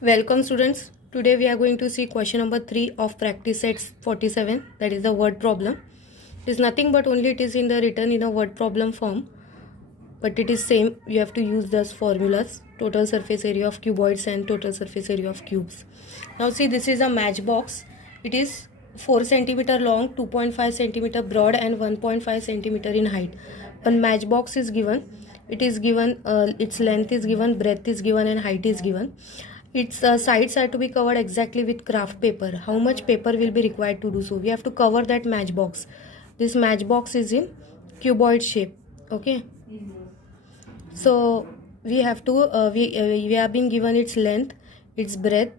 Welcome students. Today we are going to see question number 3 of practice set 47, that is the word problem. It is nothing but only it is in the written in a word problem form, but it is same. You have to use those formulas: total surface area of cuboids and total surface area of cubes. Now see, this is a matchbox. It is 4 cm long, 2.5 cm broad and 1.5 cm in height. One matchbox is given. It is given, its length is given, breadth is given and height is given. Its sides are to be covered exactly with craft paper. How much paper will be required to do so? We have to cover that matchbox. This matchbox is in cuboid shape. Okay. So we have to we have been given its length, its breadth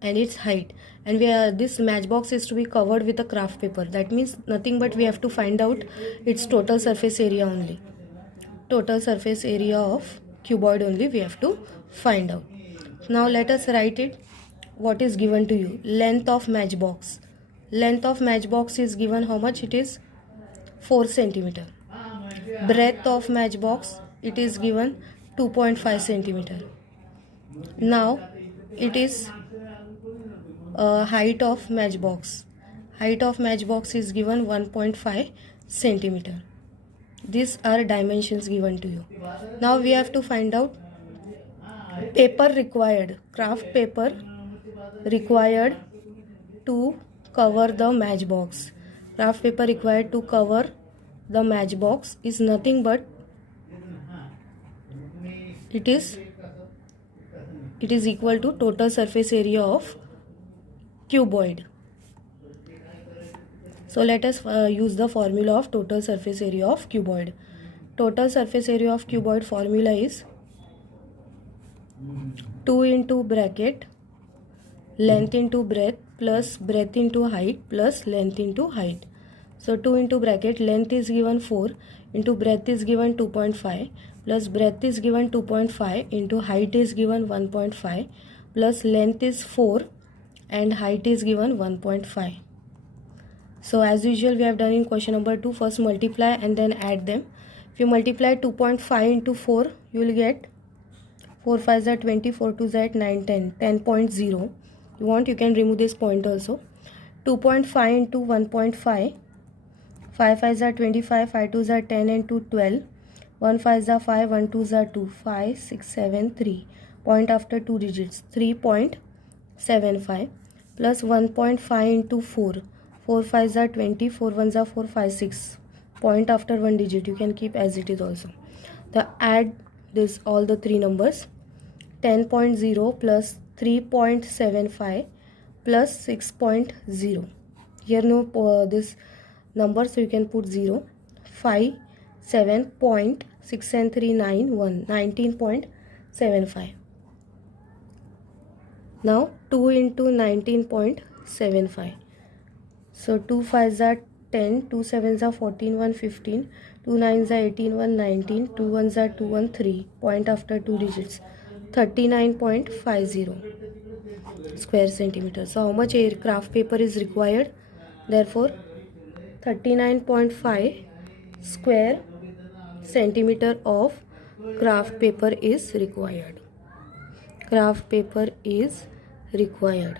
and its height, and this matchbox is to be covered with a craft paper. That means nothing but we have to find out its total surface area only. Total surface area of cuboid only we have to find out. Now let us write it. What is given to you? Length of matchbox. Length of matchbox is given. How much it is? 4 cm. Breadth of matchbox, it is given 2.5 cm. Now it is height of matchbox. Height of matchbox is given 1.5 cm. These are dimensions given to you. Now we have to find out paper required, craft paper required to cover the matchbox. Craft paper required to cover the matchbox is nothing but it is equal to total surface area of cuboid. So let us use the formula of total surface area of cuboid. Total surface area of cuboid formula is 2 into bracket length into breadth plus breadth into height plus length into height. So 2 into bracket length is given 4 into breadth is given 2.5 plus breadth is given 2.5 into height is given 1.5 plus length is 4 and height is given 1.5. So as usual we have done in question number 2, first multiply and then add them. If you multiply 2.5 into 4, you will get 4 5s are 20, 4 2s are 9, 10, 10.0. You want, you can remove this point also. 2.5 into 1.5, 5 5s are 25, 5 2s are 10 and 2 12. 1 5s are 5, 1 2s are 2, 5 6 7 3. Point after 2 digits, 3.75 plus 1.5 into 4. 4 5s are 20, 4 1s are 4, 5 6. Point after 1 digit, you can keep as it is also. The add this all the three numbers. 10.0 plus 3.75 plus 6.0. Here no this number, so you can put 0. 5 7.6 and 3 9 1 19.75. Now 2 into 19.75. So 2 5s are 10, 2 7s are 14, 1 15, 2 9s are 18, 1 19, 2 1s are 2 1 3. Point after 2 digits, 39.50 square centimeter. So how much craft paper is required? Therefore 39.5 square centimeter of craft paper is required. Craft paper is required.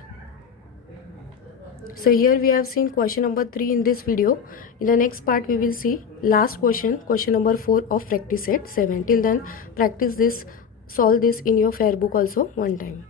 So here we have seen question number 3 in this video. In the next part we will see last question, question number 4 of practice set 7. Till then, practice this, solve this in your fair book also one time.